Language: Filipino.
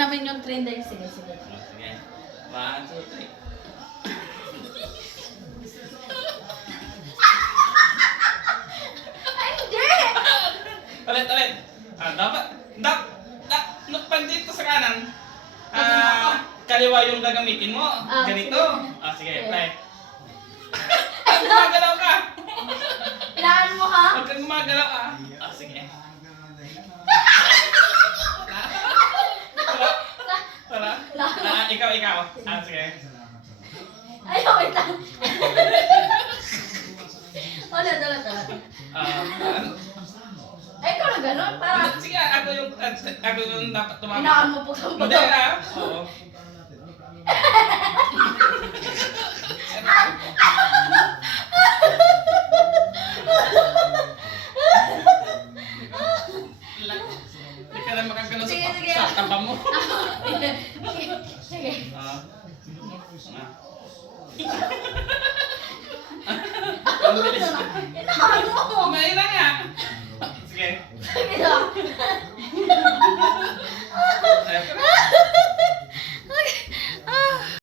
namin yung trender. Sige, sige. Sige. 1, 2, 3. Ay, hindi! Ulit. Dapat, pag dito sa kanan, kaliwa yung gagamitin mo. Ganito. Sige, play. Gumagalaw ka. Kailangan mo ha? Huwag kang gumagalaw ka. Sige. Wala. Ikaw. Sige. Ay, wait lang. Ulit. Ay, ikaw na gano'n? Para Sige, ako yung dapat tumama. inaan mo po sa Hindi Oo. Hindi ka na makagano Sige. sa taba mo. Sige. Ang bilis.